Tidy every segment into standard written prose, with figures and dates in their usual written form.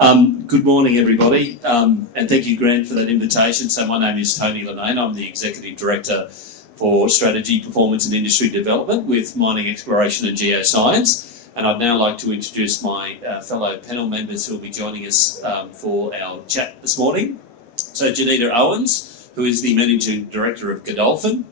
Good morning, everybody, and thank you, Grant, for that invitation. So my name is Tony Linnane. I'm the Executive Director for Strategy, Performance and Industry Development with Mining Exploration and Geoscience. And I'd now like to introduce my fellow panel members who will be joining us for our chat this morning. So Jeneta Owens, who is the Managing Director of Godolphin,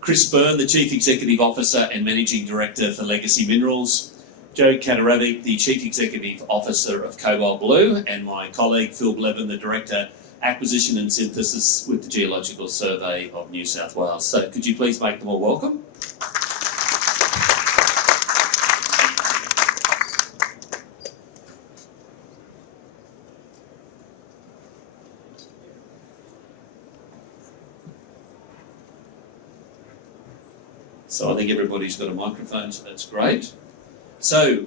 Byrne, the Chief Executive Officer and Managing Director for Legacy Minerals, Kaderavek, the Chief Executive Officer of Cobalt Blue, and my colleague Phil Blevin, the Director, Acquisition and Synthesis with the Geological Survey of New South Wales. So could you please make them all welcome? So I think everybody's got a microphone, so that's great. So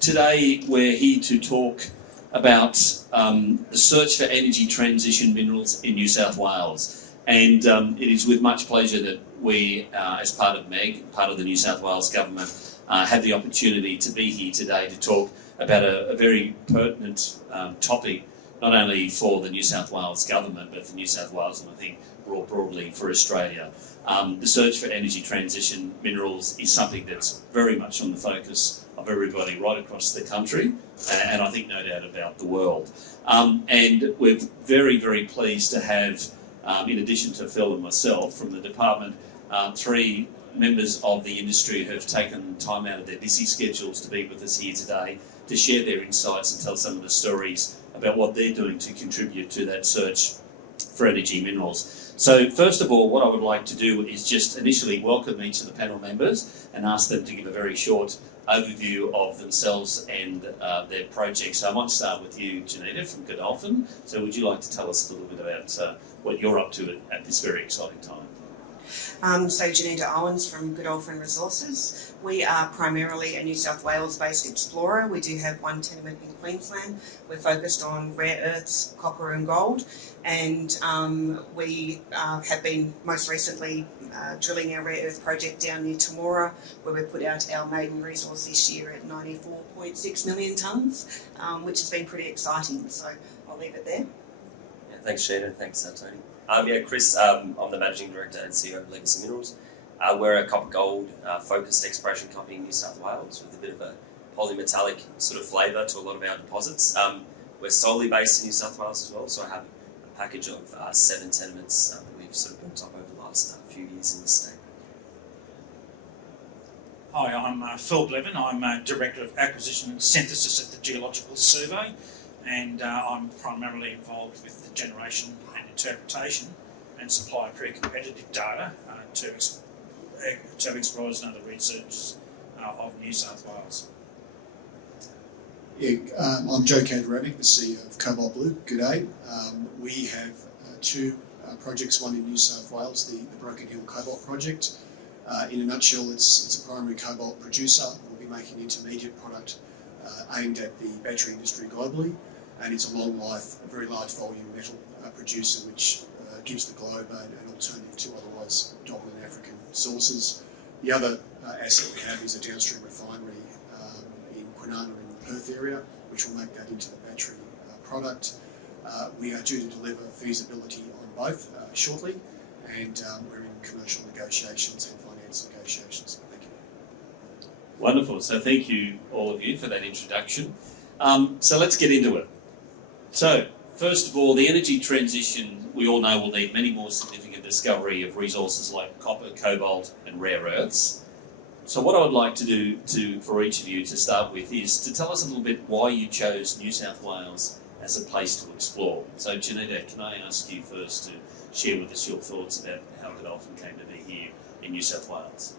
today we're here to talk about the search for energy transition minerals in New South Wales. And it is with much pleasure that we, as part of MEG, part of the New South Wales Government, have the opportunity to be here today to talk about a very pertinent topic, not only for the New South Wales Government, but for New South Wales and I think more broadly for Australia. The search for energy transition minerals is something that's very much on the focus of everybody right across the country, and I think no doubt about the world. And we're very, very pleased to have, in addition to Phil and myself from the department, three members of the industry who have taken time out of their busy schedules to be with us here today to share their insights and tell some of the stories about what they're doing to contribute to that search for energy minerals. So first of all, what I would like to do is just initially welcome each of the panel members and ask them to give a very short overview of themselves and their projects. So I might start with you, Jeneta, from Godolphin. So would you like to tell us a little bit about what you're up to at this very exciting time? So Jeneta Owens from Godolphin Resources. We are primarily a New South Wales-based explorer. We do have one tenement in Queensland. We're focused on rare earths, copper and gold, and we have been most recently drilling our rare earth project down near Temora, where we put out our maiden resource this year at 94.6 million tonnes, which has been pretty exciting. So I'll leave it there. Yeah, thanks, Jeneta. Thanks, Tony. Chris, I'm the Managing Director and CEO of Legacy Minerals. We're a copper gold focused exploration company in New South Wales with a bit of a polymetallic sort of flavour to a lot of our deposits. We're solely based in New South Wales as well, so I have a package of 7 tenements that we've sort of built up over the last few years in the state. Hi, I'm Phil Blevin. I'm Director of Acquisition and Synthesis at the Geological Survey, and I'm primarily involved with the generation and interpretation and supply of pre-competitive data to explorers and other researchers of New South Wales. Yeah, I'm Kaderavek, the CEO of Cobalt Blue. Good day. We have two projects, one in New South Wales, the Broken Hill Cobalt project. In a nutshell, it's a primary cobalt producer. We'll be making an intermediate product aimed at the battery industry globally, and it's a long life, a very large volume metal producer which gives the globe an alternative to otherwise dominant African sources. The other asset we have is a downstream refinery in Kwinana in the Perth area, which will make that into the battery product. We are due to deliver feasibility on both shortly, and we're in commercial negotiations and finance negotiations. Thank you. Wonderful. So thank you, all of you, for that introduction. So let's get into it. So, first of all, the energy transition, we all know, will need many more significant discovery of resources like copper, cobalt and rare earths. So what I would like to do for each of you to start with is to tell us a little bit why you chose New South Wales as a place to explore. So Jeneta, can I ask you first to share with us your thoughts about how Godolphin came to be here in New South Wales?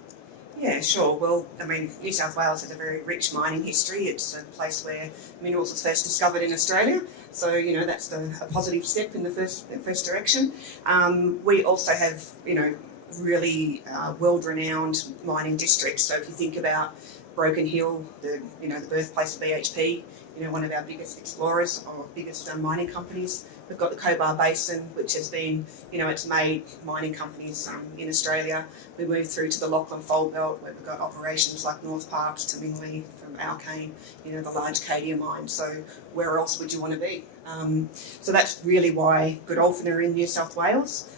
Yeah, sure. Well, I mean, New South Wales has a very rich mining history. It's a place where minerals was first discovered in Australia. So, you know, that's a positive step in the first direction. We also have, you know, really world-renowned mining districts. So if you think about Broken Hill, the birthplace of BHP, you know, one of our biggest explorers or biggest mining companies We've got the Cobalt Basin, which has been, it's made mining companies in Australia. We moved through to the Lachlan Fold Belt, where we've got operations like North Parks to Mingley, from Alkane, the large Cadia mine. So where else would you want to be? So that's really why Godolphin are in New South Wales.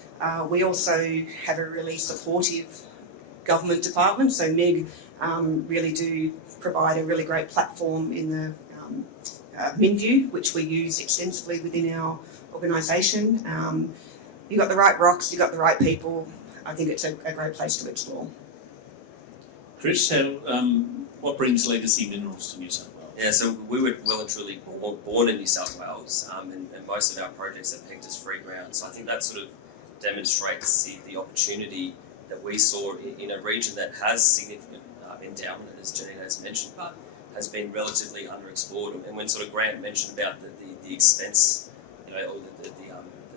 We also have a really supportive government department. So MIG really do provide a really great platform in the MinView, which we use extensively within our organisation. You've got the right rocks, you've got the right people. I think it's a great place to explore. Chris, what brings Legacy Minerals to New South Wales? Yeah, so we were well and truly born in New South Wales, and most of our projects are pegged as free ground. So I think that sort of demonstrates the opportunity that we saw in a region that has significant endowment, as Jeneta has mentioned, but has been relatively underexplored. And when sort of Grant mentioned about the expense, or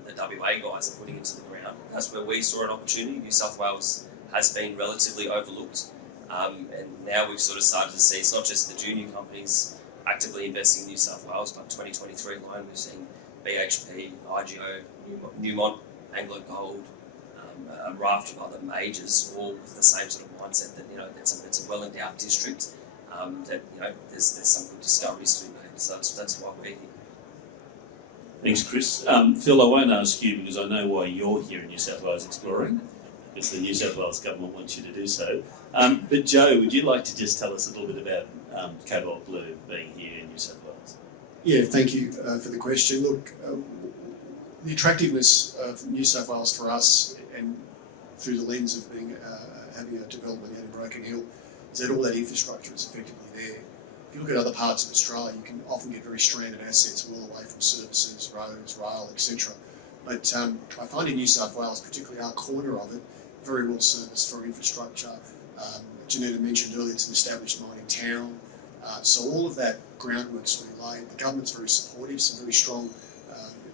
the WA guys are putting into the ground, that's where we saw an opportunity. New South Wales has been relatively overlooked, and now we've sort of started to see it's not just the junior companies actively investing in New South Wales, but 2023 alone we've seen BHP, IGO, Newmont, Anglo Gold, a raft of other majors, all with the same sort of mindset that it's a well-endowed district, that there's some good discoveries to be made. So that's why we're here. Thanks, Chris. Phil, I won't ask you because I know why you're here in New South Wales exploring, because the New South Wales government wants you to do so. But Joe, would you like to just tell us a little bit about Cobalt Blue being here in New South Wales? Yeah, thank you for the question. Look, the attractiveness of New South Wales for us, and through the lens of being having a development out in Broken Hill, is that all that infrastructure is effectively there. If you look at other parts of Australia, you can often get very stranded assets all the way from services, roads, rail, etc. But I find in New South Wales, particularly our corner of it, very well serviced for infrastructure. Jeneta mentioned earlier it's an established mining town. So all of that groundwork's been laid. The government's very supportive, some very strong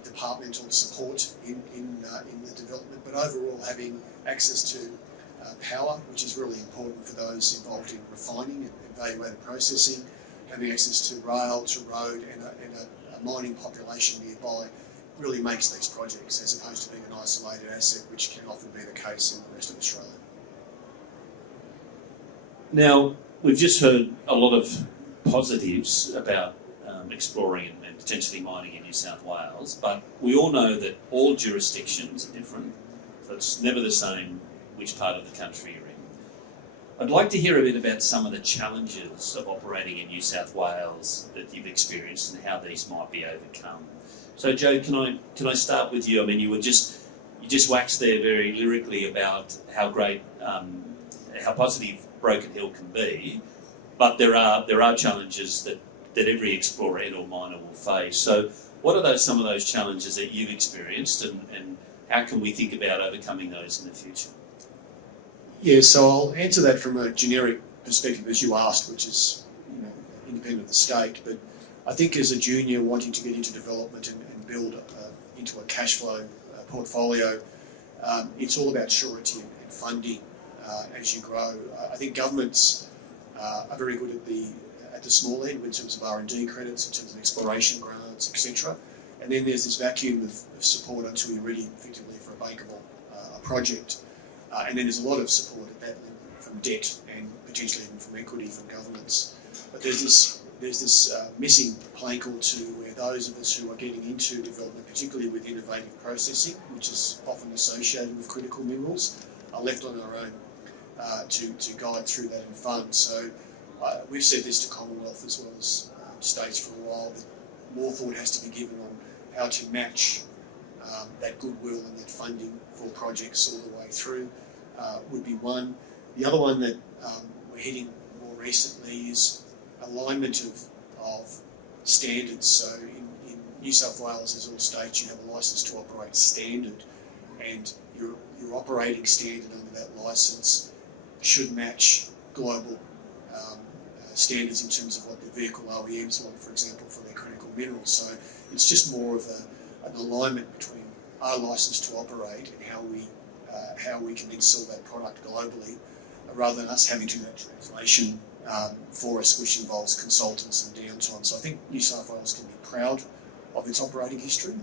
departmental support in the development, but overall having access to power, which is really important for those involved in refining and value-added processing, having access to rail, to road, and a mining population nearby really makes these projects, as opposed to being an isolated asset, which can often be the case in the rest of Australia. Now, we've just heard a lot of positives about exploring and potentially mining in New South Wales, but we all know that all jurisdictions are different, so it's never the same which part of the country you're in. I'd like to hear a bit about some of the challenges of operating in New South Wales that you've experienced and how these might be overcome. So, Joe, can I start with you? I mean, you just waxed there very lyrically about how great, how positive Broken Hill can be, but there are challenges that every explorer and/or miner will face. So, what are some of those challenges that you've experienced, and how can we think about overcoming those in the future? Yeah, so I'll answer that from a generic perspective, as you asked, which is independent of the state. But I think as a junior wanting to get into development and build into a cash flow portfolio, it's all about surety and funding as you grow. I think governments are very good at the small end in terms of R&D credits, in terms of exploration grants, etc. And then there's this vacuum of support until you're ready effectively for a bankable project. And then there's a lot of support at that level from debt and potentially even from equity from governments. But there's this missing plank or two where those of us who are getting into development, particularly with innovative processing, which is often associated with critical minerals, are left on our own to guide through that and fund. So we've said this to Commonwealth as well as states for a while, that more thought has to be given on how to match that goodwill and that funding for projects all the way through would be one. The other one that we're hitting more recently is alignment of standards. So in New South Wales, as all states, you have a licence to operate standard, and your operating standard under that licence should match global standards in terms of what the vehicle OEMs want, for example, for their critical minerals. So it's just more of an alignment between our licence to operate and how we can then sell that product globally, rather than us having to do that translation for us, which involves consultants and downtime. So I think New South Wales can be proud of its operating history,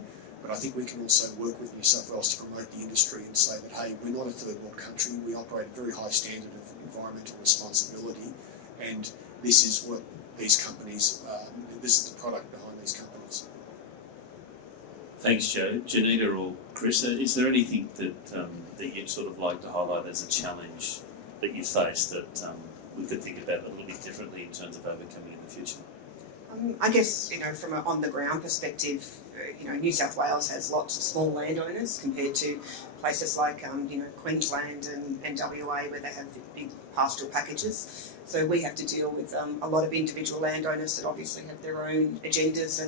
but but I think we can also work with New South Wales to promote the industry and say that, hey, we're not a third world country, we operate a very high standard of environmental responsibility, and this is what these companies, this is the product behind these companies. Thanks, Joe. Jeneta or Chris, is there anything that you'd sort of like to highlight as a challenge that you face that we could think about a little bit differently in terms of overcoming in the future? I guess, from an on-the-ground perspective, New South Wales has lots of small landowners compared to places like, Queensland and WA where they have big pastoral packages. So we have to deal with a lot of individual landowners that obviously have their own agendas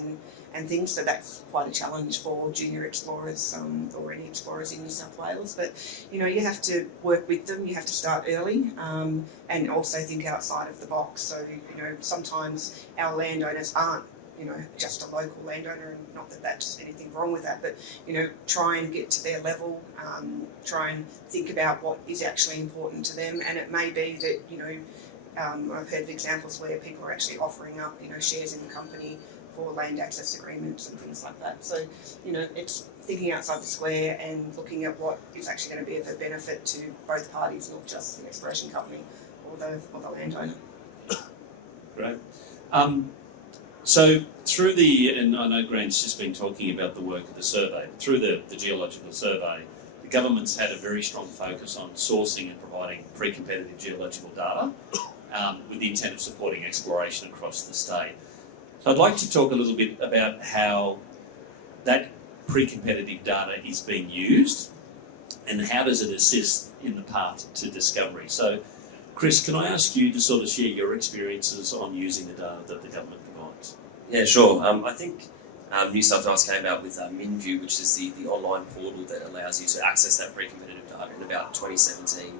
and things. So that's quite a challenge for junior explorers or any explorers in New South Wales. But, you have to work with them, you have to start early and also think outside of the box. So, sometimes our landowners aren't, just a local landowner, and not that that's anything wrong with that, but, try and get to their level, try and think about what is actually important to them. And it may be that, I've heard of examples where people are actually offering up, shares in the company for land access agreements and things like that. So, it's thinking outside the square and looking at what is actually going to be of a benefit to both parties, not just the exploration company or the landowner. Great. So through and I know Grant's just been talking about the work of the survey, through the Geological Survey, the government's had a very strong focus on sourcing and providing pre-competitive geological data with the intent of supporting exploration across the state. So I'd like to talk a little bit about how that pre-competitive data is being used and how does it assist in the path to discovery. So Chris, can I ask you to sort of share your experiences on using the data that the government provides? Yeah, sure. I think New South Wales came out with MinView, which is the online portal that allows you to access that pre-competitive data in about 2017,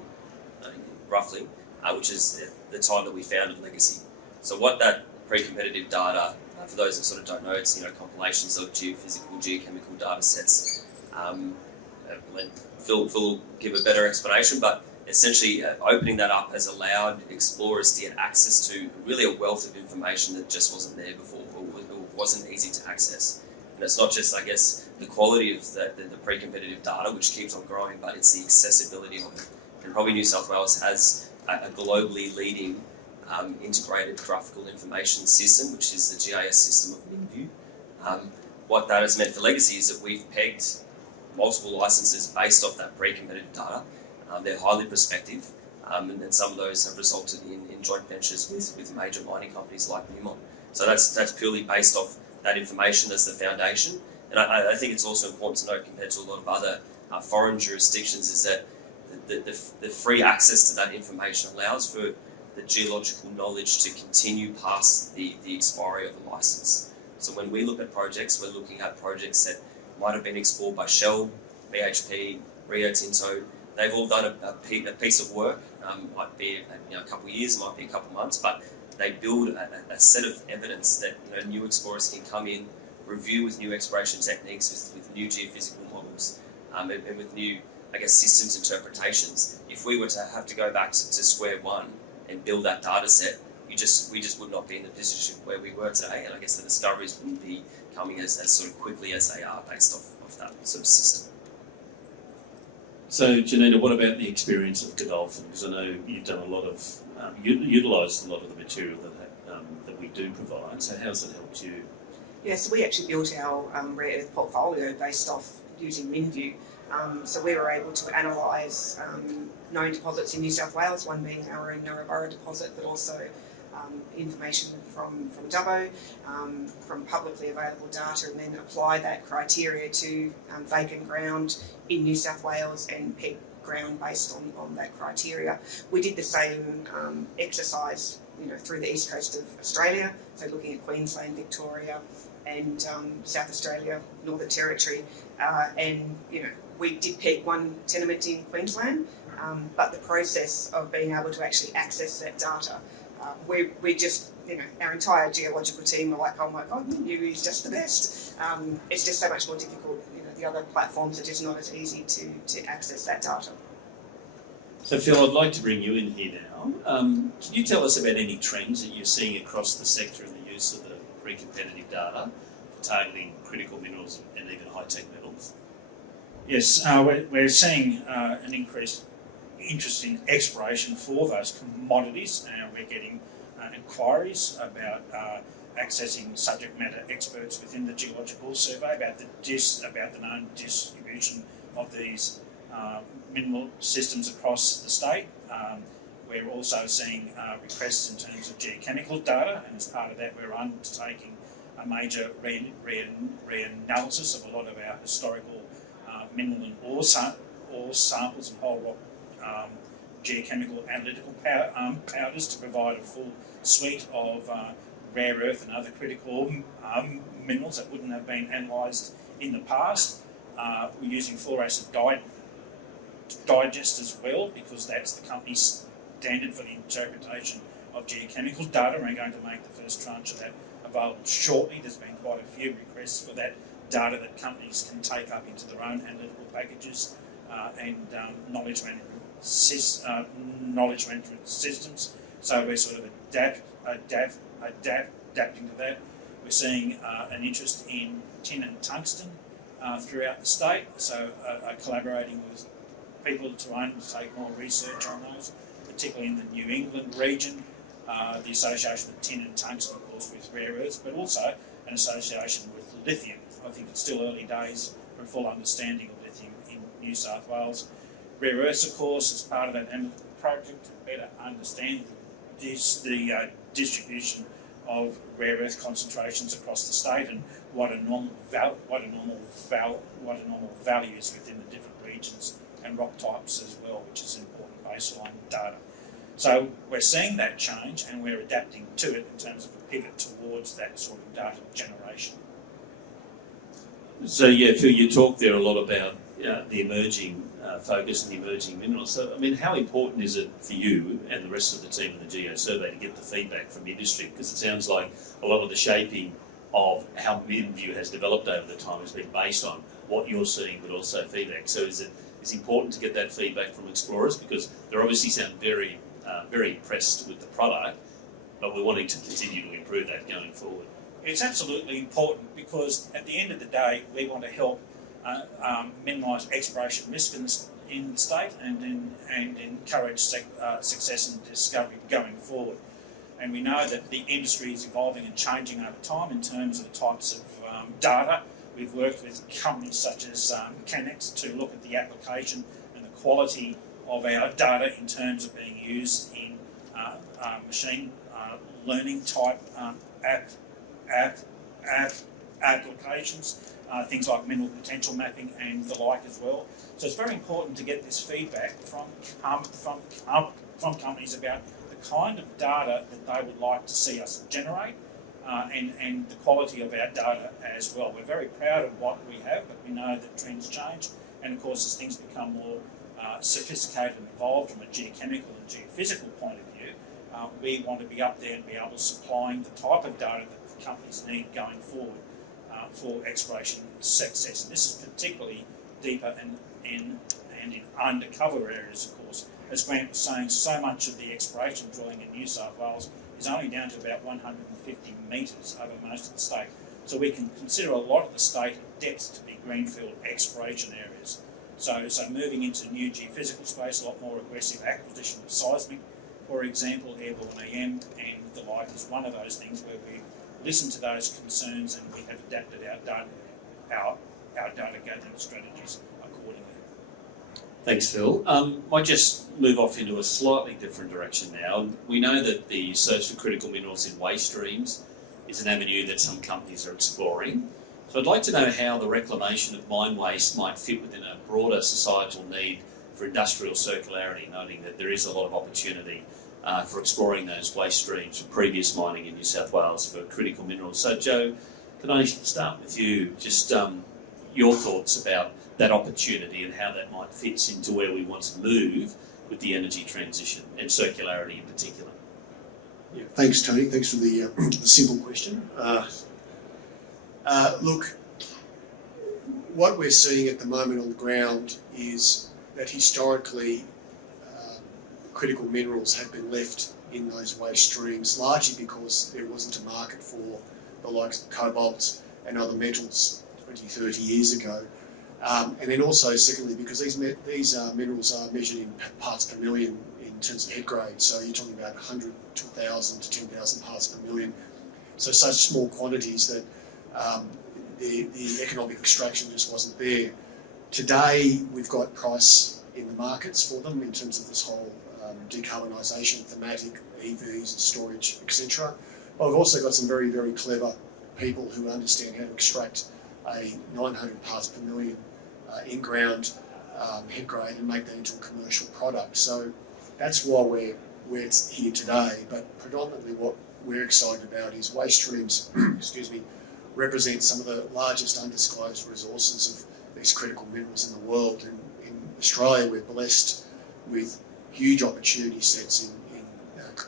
roughly, which is the time that we founded Legacy. So what that pre-competitive data, for those that sort of don't know, it's compilations of geophysical, geochemical data sets. Phil will give a better explanation, but essentially opening that up has allowed explorers to get access to really a wealth of information that just wasn't there before, or wasn't easy to access. And it's not just, I guess, the quality of the pre-competitive data, which keeps on growing, but it's the accessibility of it. And probably New South Wales has a globally leading integrated graphical information system, which is the GIS system of MinView. What that has meant for Legacy is that we've pegged multiple licenses based off that pre-competitive data. They're highly prospective, and some of those have resulted in joint ventures with major mining companies like Newmont. So that's purely based off that information as the foundation. And I think it's also important to note, compared to a lot of other foreign jurisdictions, is that the free access to that information allows for the geological knowledge to continue past the expiry of a license. So when we look at projects, we're looking at projects that might have been explored by Shell, BHP, Rio Tinto. They've all done a piece of work, might be a couple of years, might be a couple of months, but they build a set of evidence that new explorers can come in, review with new exploration techniques, with new geophysical models, and with new, I guess, systems interpretations. If we were to have to go back to square one and build that data set, we just would not be in the position where we were today, and I guess the discoveries wouldn't be coming as sort of quickly as they are based off that sort of system. So, Jeneta, what about the experience of Godolphin? Because I know you've done a lot of, utilised a lot of the material that we do provide. So how's it helped you? Yeah, so we actually built our rare earth portfolio based off using MinView. So we were able to analyse known deposits in New South Wales, one being our own Narrabri deposit, but also information from Dubbo, from publicly available data, and then apply that criteria to vacant ground in New South Wales and peg ground based on that criteria. We did the same exercise, through the east coast of Australia, so looking at Queensland, Victoria, and South Australia, Northern Territory, and we did peg one tenement in Queensland, but the process of being able to actually access that data, we just, our entire geological team were like, oh my God, MinView is just the best. It's just so much more difficult. The other platforms are just not as easy to access that data. So Phil, I'd like to bring you in here now. Can you tell us about any trends that you're seeing across the sector in the use of the pre-competitive data targeting critical minerals and even high-tech metals? Yes, we're seeing an increased interest in exploration for those commodities, and we're getting inquiries about accessing subject matter experts within the Geological Survey about the known distribution of these mineral systems across the state. We're also seeing requests in terms of geochemical data, and as part of that we're undertaking a major reanalysis of a lot of our historical mineral and ore samples and whole rock geochemical analytical powders to provide a full suite of rare earth and other critical minerals that wouldn't have been analysed in the past. We're using fluoracid digest as well, because that's the company's standard for the interpretation of geochemical data. We're going to make the first tranche of that available shortly. There's been quite a few requests for that data that companies can take up into their own analytical packages and knowledge management systems. So we're sort of adapting to that. We're seeing an interest in tin and tungsten throughout the state, so collaborating with people to undertake more research on those, particularly in the New England region. The association with tin and tungsten, of course, with rare earths, but also an association with lithium. I think it's still early days for a full understanding of lithium in New South Wales. Rare earths, of course, is part of that project to better understand the distribution of rare earth concentrations across the state and what a normal value is within the different regions and rock types as well, which is important baseline data. So we're seeing that change and we're adapting to it in terms of a pivot towards that sort of data generation. So yeah, Phil, you talked there a lot about the emerging focus and the emerging minerals. So I mean, how important is it for you and the rest of the team in the Geo Survey to get the feedback from industry? Because it sounds like a lot of the shaping of how MinView has developed over the time has been based on what you're seeing, but also feedback. So is it important to get that feedback from explorers, because they obviously sound very impressed with the product, but we're wanting to continue to improve that going forward. It's absolutely important, because at the end of the day we want to help minimise exploration risk in the state and encourage success and discovery going forward. And we know that the industry is evolving and changing over time in terms of the types of data. We've worked with companies such as Canex to look at the application and the quality of our data in terms of being used in machine learning type applications, things like mineral potential mapping and the like as well. So it's very important to get this feedback from companies about the kind of data that they would like to see us generate and the quality of our data as well. We're very proud of what we have, but we know that trends change, and of course as things become more sophisticated and evolved from a geochemical and geophysical point of view, we want to be up there and be able to supplying the type of data that the companies need going forward for exploration success. And this is particularly deeper and in undercover areas, of course. As Grant was saying, so much of the exploration drilling in New South Wales is only down to about 150 metres over most of the state. So we can consider a lot of the state at depth to be greenfield exploration areas. So moving into new geophysical space, a lot more aggressive acquisition of seismic, for example, airborne EM and the like is one of those things where we listen to those concerns and we have adapted our data gathering strategies accordingly. Thanks, Phil. Might just move off into a slightly different direction now. We know that the search for critical minerals in waste streams is an avenue that some companies are exploring. So I'd like to know how the reclamation of mine waste might fit within a broader societal need for industrial circularity, noting that there is a lot of opportunity for exploring those waste streams from previous mining in New South Wales for critical minerals. So Joe, can I start with you? Just your thoughts about that opportunity and how that might fit into where we want to move with the energy transition and circularity in particular. Yeah, thanks, Tony. Thanks for the simple question. Look, what we're seeing at the moment on the ground is that historically critical minerals have been left in those waste streams, largely because there wasn't a market for the likes of cobalt and other metals 20, 30 years ago. And then also, secondly, because these minerals are measured in parts per million in terms of head grade, so you're talking about 100 to 1,000 to 10,000 parts per million. So such small quantities that the economic extraction just wasn't there. Today, we've got price in the markets for them in terms of this whole decarbonisation thematic, EVs, storage, etc. But we've also got some very, very clever people who understand how to extract a 900 parts per million in-ground head grade and make that into a commercial product. So that's why we're here today. But predominantly what we're excited about is waste streams, excuse me, represent some of the largest undisclosed resources of these critical minerals in the world. And in Australia, we're blessed with huge opportunity sets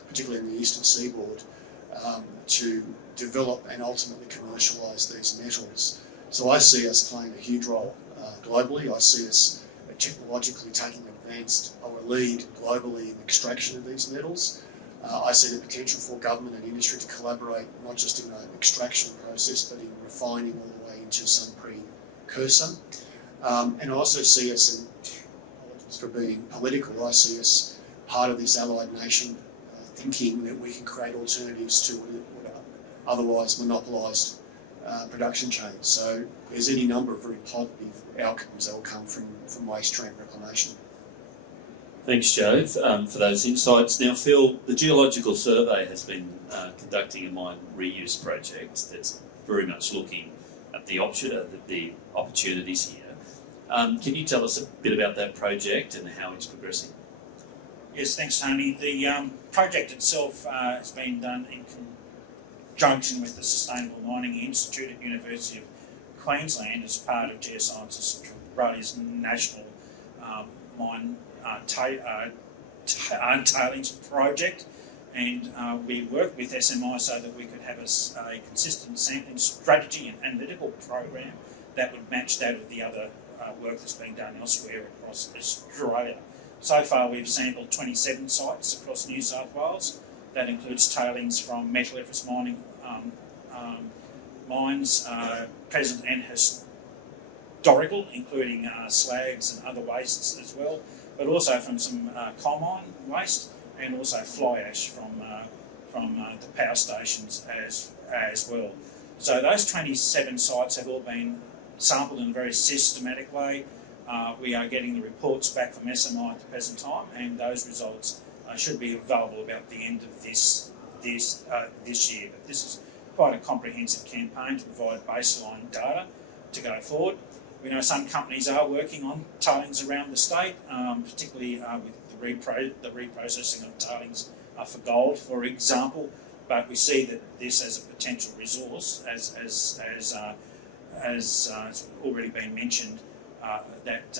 particularly in the eastern seaboard, to develop and ultimately commercialise these metals. So I see us playing a huge role globally. I see us technologically taking a lead globally in the extraction of these metals. I see the potential for government and industry to collaborate, not just in an extraction process, but in refining all the way into some precursor. And I also see us, and apologies for being political, I see us part of this allied nation thinking that we can create alternatives to what are otherwise monopolised production chains. So there's any number of very positive outcomes that will come from waste stream reclamation. Thanks, Joe, for those insights. Now, Phil, the Geological Survey has been conducting a mine reuse project that's very much looking at the opportunities here. Can you tell us a bit about that project and how it's progressing? Yes, thanks, Tony. The project itself has been done in conjunction with the Sustainable Mining Institute at University of Queensland as part of Geoscience, Australia's national mine tailings project, and we worked with SMI so that we could have a consistent sampling strategy and analytical program that would match that of the other work that's being done elsewhere across Australia. So far we've sampled 27 sites across New South Wales. That includes tailings from metalliferous mining mines, present and historical, including slags and other wastes as well, but also from some coal mine waste and also fly ash from the power stations as well. So those 27 sites have all been sampled in a very systematic way. We are getting the reports back from SMI at the present time, and those results should be available about the end of this year. But this is quite a comprehensive campaign to provide baseline data to go forward. We know some companies are working on tailings around the state, particularly with the reprocessing of tailings for gold, for example. But we see that this as a potential resource, as already been mentioned, that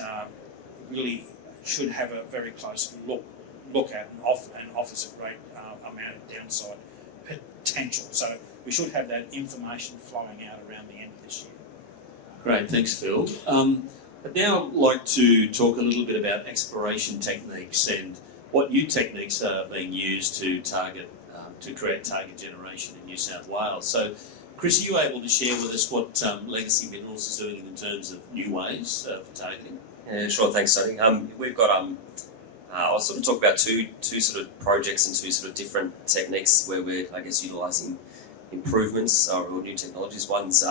really should have a very close look at and offers a great amount of downside potential. So we should have that information flowing out around the end of this year. Great, thanks, Phil. I'd now like to talk a little bit about exploration techniques and what new techniques are being used to create target generation in New South Wales. So, Chris, are you able to share with us what Legacy Minerals is doing in terms of new ways for targeting? Yeah, sure. Thanks, Tony. We've got I'll sort of talk about two sort of projects and two sort of different techniques where we're, I guess, utilising improvements or new technologies. One's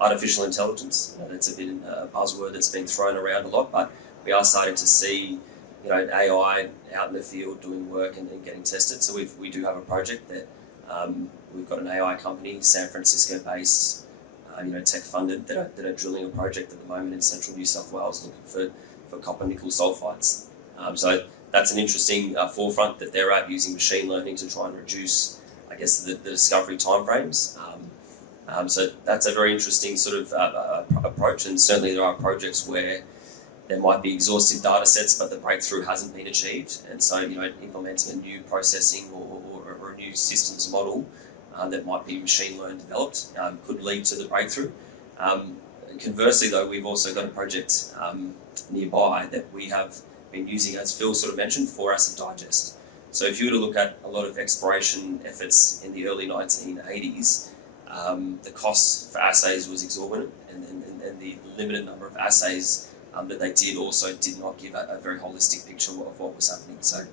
artificial intelligence. That's a bit a buzzword that's been thrown around a lot, but we are starting to see, AI out in the field doing work and getting tested. So we do have a project that we've got an AI company, San Francisco-based, tech funded, that are drilling a project at the moment in central New South Wales looking for copper nickel sulfides. So that's an interesting forefront that they're at, using machine learning to try and reduce, I guess, the discovery timeframes. So that's a very interesting sort of approach, and certainly there are projects where there might be exhaustive data sets, but the breakthrough hasn't been achieved, and so implementing a new processing or a new systems model that might be machine learned developed could lead to the breakthrough. Conversely, though, we've also got a project nearby that we have been using, as Phil sort of mentioned, for acid digest. So if you were to look at a lot of exploration efforts in the early 1980s, the cost for assays was exorbitant, and the limited number of assays that they did also did not give a very holistic picture of what was happening. So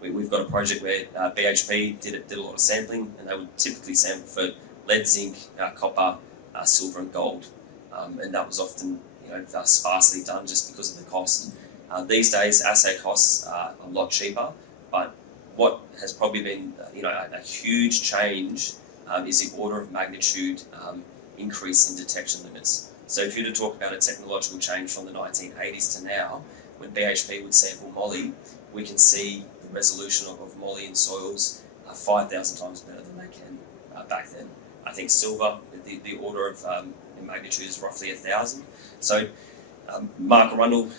we've got a project where BHP did a lot of sampling, and they would typically sample for lead, zinc, copper, silver and gold, and that was often sparsely done just because of the cost. These days assay costs are a lot cheaper, but what has probably been a huge change is the order of magnitude increase in detection limits. So if you were to talk about a technological change from the 1980s to now, when BHP would sample moly, we can see the resolution of moly in soils 5,000 times better than they can back then. I think silver, the order of magnitude is roughly 1,000. So Mark Arundel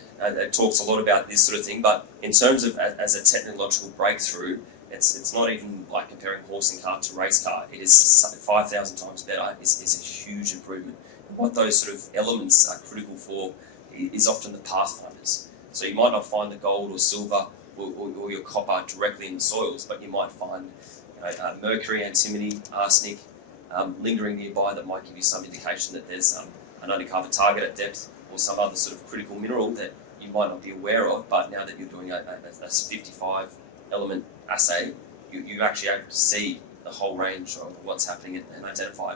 talks a lot about this sort of thing, but in terms of as a technological breakthrough, it's not even like comparing horse and cart to race car. It is 5,000 times better. Is a huge improvement. And what those sort of elements are critical for is often the pathfinders. So you might not find the gold or silver or your copper directly in the soils, but you might find mercury, antimony, arsenic lingering nearby that might give you some indication that there's an undercover target at depth or some other sort of critical mineral that you might not be aware of, but now that you're doing a 55 element assay, you actually able to see the whole range of what's happening and identify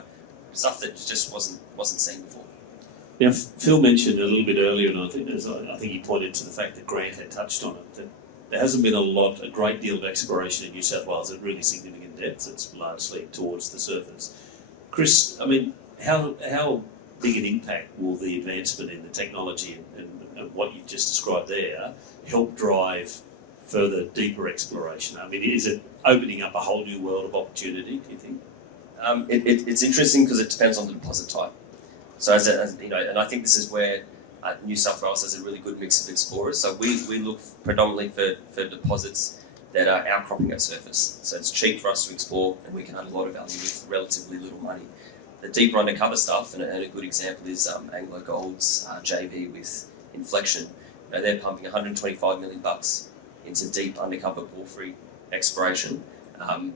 stuff that just wasn't seen before. Now, Phil mentioned a little bit earlier, and I think he pointed to the fact that Grant had touched on it, that there hasn't been a great deal of exploration in New South Wales at really significant depths. It's largely towards the surface. Chris, I mean, how big an impact will the advancement in the technology and what you've just described there help drive further, deeper exploration? I mean, is it opening up a whole new world of opportunity, do you think? It's interesting because it depends on the deposit type. So and I think this is where New South Wales has a really good mix of explorers. So we look predominantly for deposits that are outcropping at surface. So it's cheap for us to explore, and we can add a lot of value with relatively little money. The deeper undercover stuff, and a good example is Anglo Gold's JV with Inflection. They're pumping $125 million into deep undercover porphyry exploration.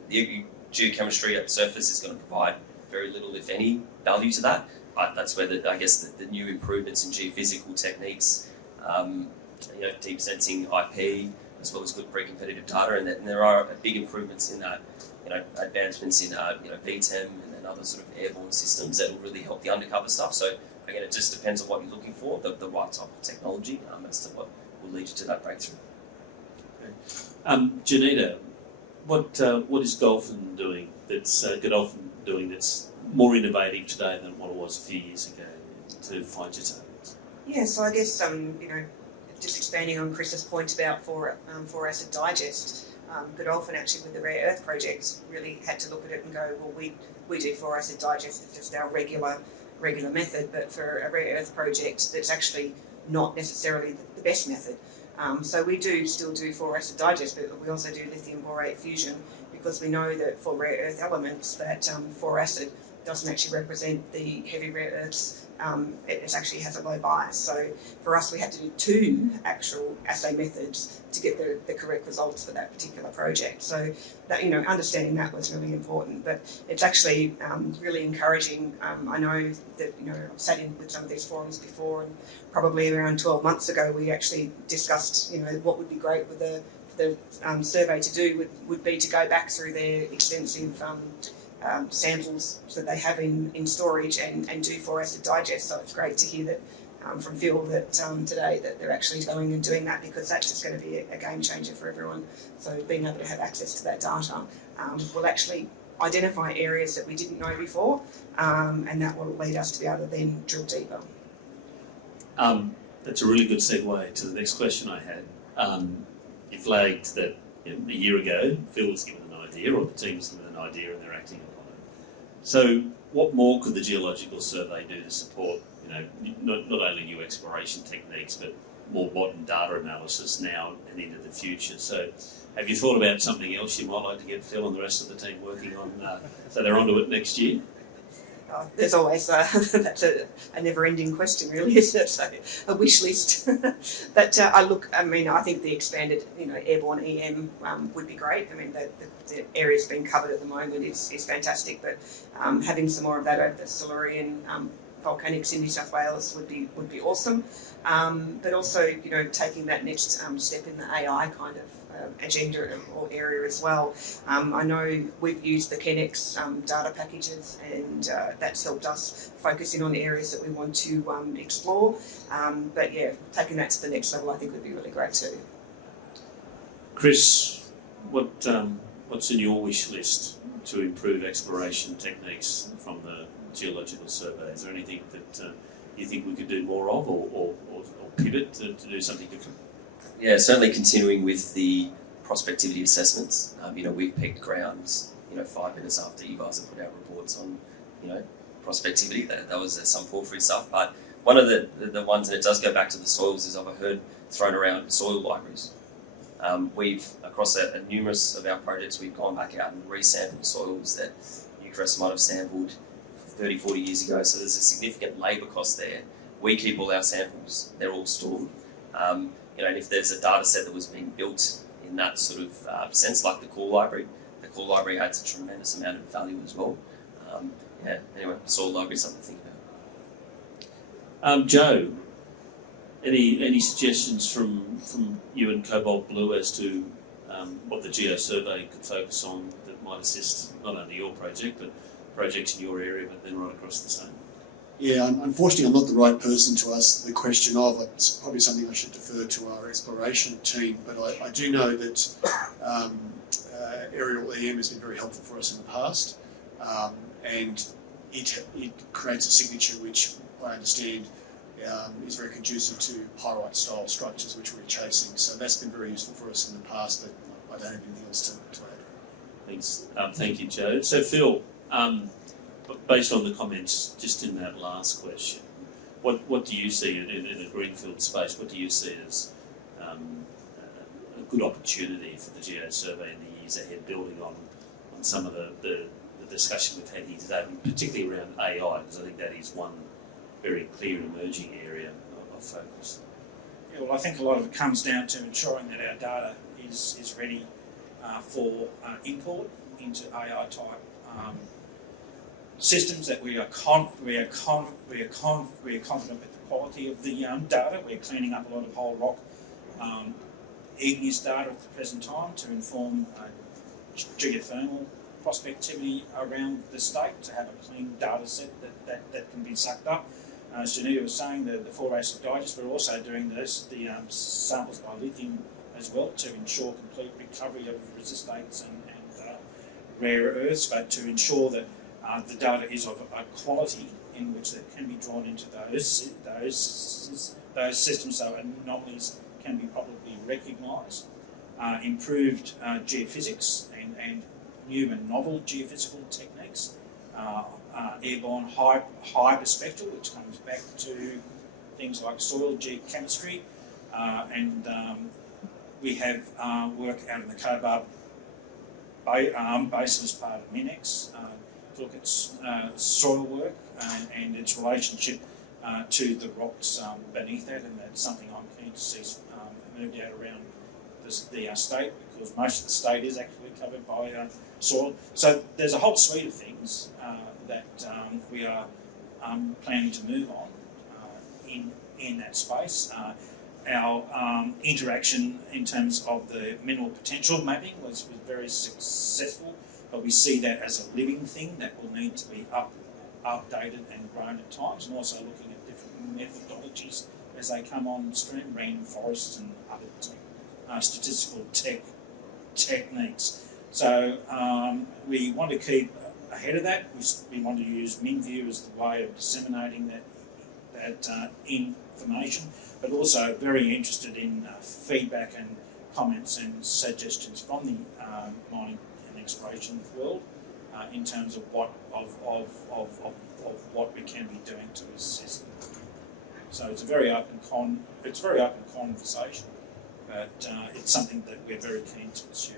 The geochemistry at surface is going to provide very little, if any, value to that. But that's where the new improvements in geophysical techniques, deep sensing IP, as well as good pre-competitive data, and there are big improvements in that, advancements in VTEM and other sort of airborne systems that will really help the undercover stuff. So again, it just depends on what you're looking for, the right type of technology, as to what will lead you to that breakthrough. Okay. Jeneta, what is Godolphin doing that's more innovative today than what it was a few years ago to find your targets? Yeah, so I guess just expanding on Chris's point about for acid digest, Godolphin actually with the rare earth projects really had to look at it and go, well, we do 4 acid digest, it's just our regular method, but for a rare earth project that's actually not necessarily the best method. So we still do 4 acid digest, but we also do lithium borate fusion because we know that for rare earth elements that 4 acid doesn't actually represent the heavy rare earths. It actually has a low bias. So for us, we had to do 2 actual assay methods to get the correct results for that particular project. So that understanding that was really important. But it's actually really encouraging. I know that I've sat in with some of these forums before, and probably around 12 months ago, we actually discussed what would be great with the survey to do would be to go back through their extensive samples that they have in storage and do 4 acid digest. So it's great to hear that from Phil that today that they're actually going and doing that, because that's just going to be a game changer for everyone. So being able to have access to that data will actually identify areas that we didn't know before, and that will lead us to be able to then drill deeper. That's a really good segue to the next question I had. You flagged that a year ago Phil was given an idea, or the team was given an idea, and they're acting upon it. So what more could the Geological Survey do to support, not only new exploration techniques, but more modern data analysis now and into the future? So have you thought about something else you might like to get Phil and the rest of the team working on, so they're onto it next year? there's always that's a never-ending question, really, isn't it? So a wish list. But I think the expanded, airborne EM would be great. I mean, the area's been covered at the moment is fantastic, but having some more of that over the Silurian volcanics in New South Wales would be awesome. But also, taking that next step in the AI kind of agenda or area as well. I know we've used the Kenex data packages, and that's helped us focus in on areas that we want to explore. But yeah, taking that to the next level, I think would be really great too. Chris, what's in your wish list to improve exploration techniques from the Geological Survey? Is there anything that you think we could do more of, or pivot to do something different? Yeah, certainly continuing with the prospectivity assessments. We've pegged grounds, 5 minutes after you guys have put out reports on, prospectivity. That was some porphyry stuff. But one of the ones, and it does go back to the soils, is I've heard thrown around soil libraries. We've, across numerous of our projects, we've gone back out and resampled soils that Eucharist might have sampled 30, 40 years ago. So there's a significant labour cost there. We keep all our samples. They're all stored. And if there's a data set that was being built in that sort of sense, like the core library adds a tremendous amount of value as well. Anyway, soil library is something to think about. Joe, any suggestions from you and Cobalt Blue as to what the Geo Survey could focus on that might assist not only your project, but projects in your area, but then right across the state? Yeah, unfortunately I'm not the right person to ask the question of. It's probably something I should defer to our exploration team, but I do know that aerial EM has been very helpful for us in the past, and it creates a signature which I understand is very conducive to pyrite style structures which we're chasing. So that's been very useful for us in the past, but I don't have anything else to add. Thanks. Thank you, Joe. So Phil, based on the comments just in that last question, what do you see in a greenfield space? What do you see as a good opportunity for the Geo Survey in the years ahead, building on some of the discussion we've had here today, particularly around AI, because I think that is one very clear emerging area of focus? Yeah, well, I think a lot of it comes down to ensuring that our data is ready for import into AI type systems, that we are confident with the quality of the data. We're cleaning up a lot of whole rock igneous data at the present time to inform geothermal prospectivity around the state, to have a clean data set that can be sucked up. As Jeneta was saying, the 4 acid digest, we're also doing the samples by lithium as well to ensure complete recovery of resistates and rare earths, but to ensure that the data is of a quality in which that can be drawn into those systems, so anomalies can be properly recognised. Improved geophysics and new and novel geophysical techniques, airborne hyperspectral, which comes back to things like soil geochemistry, and we have work out in the Cobalt basin as part of MinEx to look at soil work and its relationship to the rocks beneath that, and that's something I'm keen to see moved out around the state, because most of the state is actually covered by soil. So there's a whole suite of things that we are planning to move on in that space. Our interaction in terms of the mineral potential mapping was very successful, but we see that as a living thing that will need to be updated and grown at times, and also looking at different methodologies as they come on stream, rainforests and other statistical techniques. So we want to keep ahead of that. We want to use MinView as the way of disseminating that information, but also very interested in feedback and comments and suggestions from the mining and exploration world in terms of what we can be doing to assist. So it's a very open conversation, but it's something that we're very keen to pursue.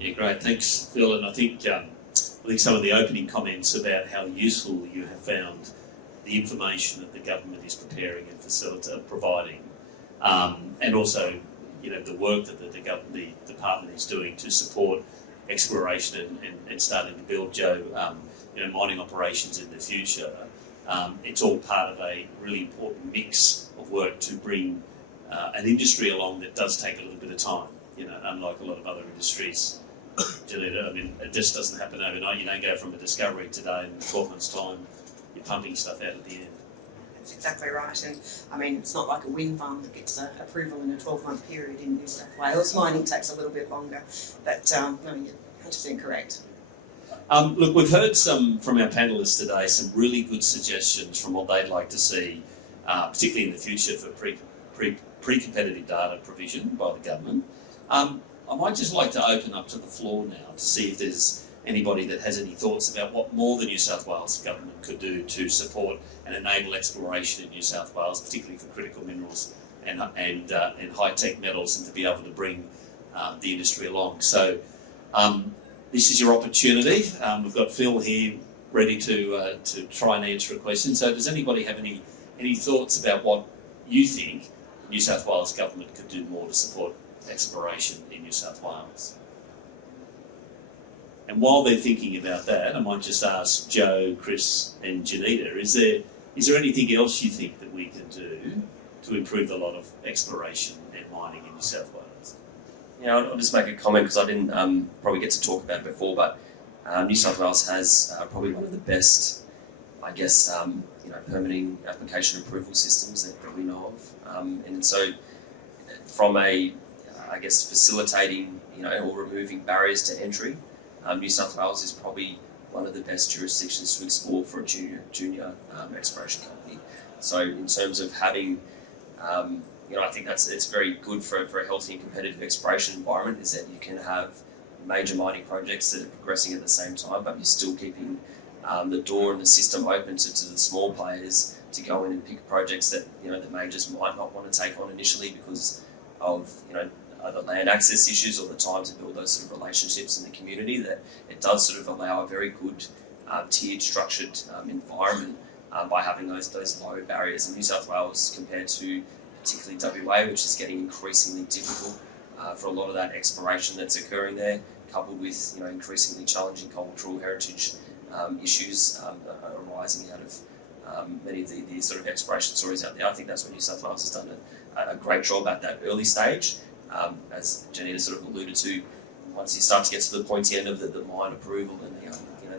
Yeah, great. Thanks, Phil. And I think think some of the opening comments about how useful you have found the information that the government is preparing and providing, and also, the work that the department is doing to support exploration and starting to build, mining operations in the future. It's all part of a really important mix of work to bring an industry along that does take a little bit of time, unlike a lot of other industries. Jeneta, it just doesn't happen overnight. You don't go from a discovery today and in 12 months' time you're pumping stuff out at the end. That's exactly right, and it's not like a wind farm that gets approval in a 12-month period in New South Wales. Mining takes a little bit longer, but no, you're 100% correct. Look, we've heard from our panellists today some really good suggestions from what they'd like to see, particularly in the future for pre-competitive data provision by the government. I might just like to open up to the floor now to see if there's anybody that has any thoughts about what more the New South Wales government could do to support and enable exploration in New South Wales, particularly for critical minerals and high-tech metals, and to be able to bring the industry along. So this is your opportunity. We've got Phil here ready to try and answer a question. So does anybody have any thoughts about what you think New South Wales government could do more to support exploration in New South Wales? And while they're thinking about that, I might just ask Joe, Chris and Jeneta, is there anything else you think that we can do to improve the lot of exploration and mining in New South Wales? Yeah, I'll just make a comment because I didn't probably get to talk about it before, but New South Wales has probably one of the best, permitting application approval systems that we know of. And so from facilitating, or removing barriers to entry, New South Wales is probably one of the best jurisdictions to explore for a junior exploration company. So in terms of having, I think it's very good for a healthy and competitive exploration environment, is that you can have major mining projects that are progressing at the same time, but you're still keeping the door and the system open to the small players to go in and pick projects that the majors might not want to take on initially because of either land access issues or the time to build those sort of relationships in the community. That it does sort of allow a very good tiered, structured environment by having those low barriers. In New South Wales, compared to particularly WA, which is getting increasingly difficult for a lot of that exploration that's occurring there, coupled with increasingly challenging cultural heritage issues arising out of many of the sort of exploration stories out there. I think that's where New South Wales has done a great job at that early stage. As Jeneta sort of alluded to, once you start to get to the pointy end of the mine approval and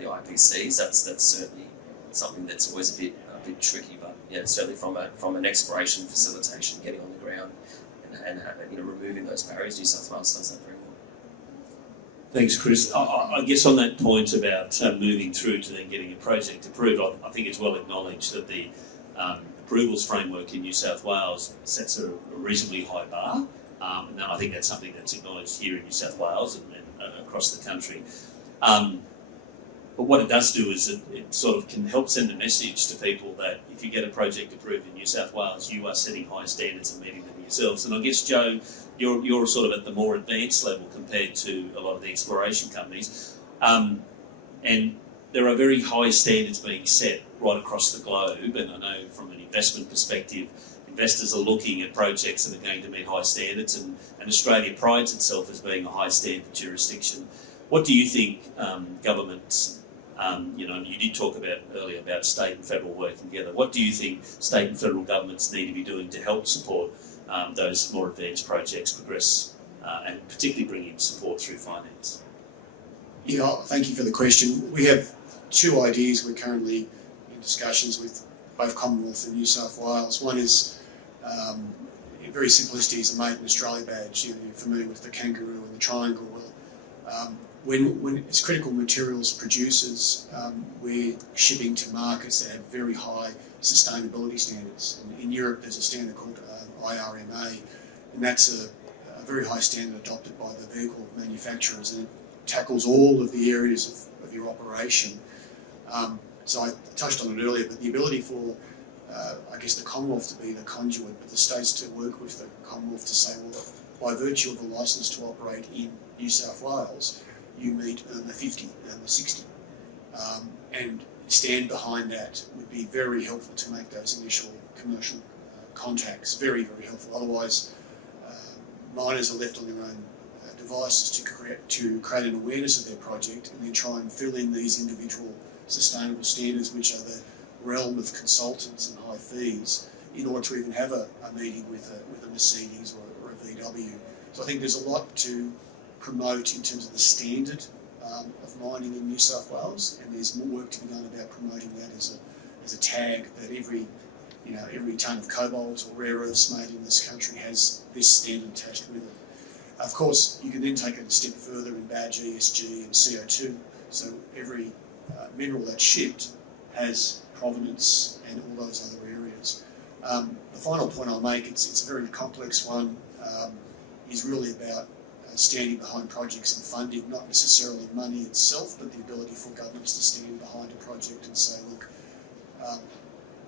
the IPCs, that's certainly something that's always a bit tricky. But yeah, certainly from an exploration facilitation, getting on the ground and removing those barriers, New South Wales does that very well. Thanks, Chris. I guess on that point about moving through to then getting a project approved, I think it's well acknowledged that the approvals framework in New South Wales sets a reasonably high bar. And I think that's something that's acknowledged here in New South Wales and across the country. But what it does do is it sort of can help send a message to people that if you get a project approved in New South Wales, you are setting high standards and meeting them yourselves. And I guess, Joe, you're sort of at the more advanced level compared to a lot of the exploration companies. And there are very high standards being set right across the globe. And I know from an investment perspective, investors are looking at projects that are going to meet high standards, and Australia prides itself as being a high standard jurisdiction. What do you think governments, you did talk about earlier about state and federal working together, what do you think state and federal governments need to be doing to help support those more advanced projects progress and particularly bring in support through finance? Yeah, thank you for the question. We have two ideas we're currently in discussions with both Commonwealth and New South Wales. One is very simplistic, is a Made in Australia badge. You're familiar with the kangaroo and the triangle. Well, when it's critical materials producers, we're shipping to markets that have very high sustainability standards. In Europe, there's a standard called IRMA, and that's a very high standard adopted by the vehicle manufacturers, and it tackles all of the areas of your operation. So I touched on it earlier, but the ability for, the Commonwealth to be the conduit, but the states to work with the Commonwealth to say, well, by virtue of the licence to operate in New South Wales, you meet the 50 and the 60. and stand behind that would be very helpful to make those initial commercial contacts. Very, very helpful. Otherwise, miners are left on their own devices to create an awareness of their project and then try and fill in these individual sustainable standards, which are the realm of consultants and high fees, in order to even have a meeting with a Mercedes or a VW. So I think there's a lot to promote in terms of the standard of mining in New South Wales, and there's more work to be done about promoting that as a tag that every tonne of cobalt or rare earths made in this country has this standard attached with it. Of course, you can then take it a step further and badge ESG and CO2. So every mineral that's shipped has provenance and all those other areas. The final point I'll make, it's a very complex one, is really about standing behind projects and funding, not necessarily money itself, but the ability for governments to stand behind a project and say, look,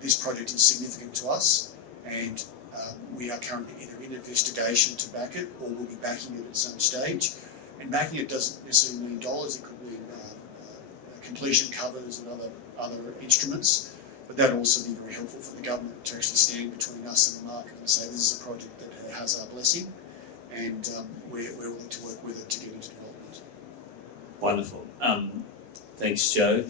this project is significant to us, and we are currently either in investigation to back it, or we'll be backing it at some stage. And backing it doesn't necessarily mean dollars, it could mean completion covers and other instruments, but that will also be very helpful for the government to actually stand between us and the market and say, this is a project that has our blessing, and we're willing to work with it to get into development. Wonderful. Thanks, Joe.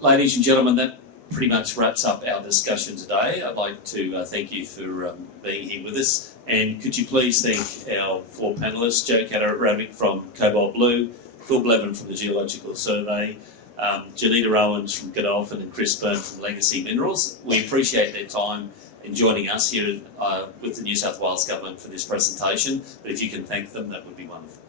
Ladies and gentlemen, that pretty much wraps up our discussion today. I'd like to thank you for being here with us, and could you please thank our four panellists, Joe Kaderavek from Cobalt Blue, Phil Blevin from the Geological Survey, Jeneta Owens from Godolphin, and Chris Byrne from Legacy Minerals. We appreciate their time in joining us here with the New South Wales Government for this presentation, but if you can thank them, that would be wonderful.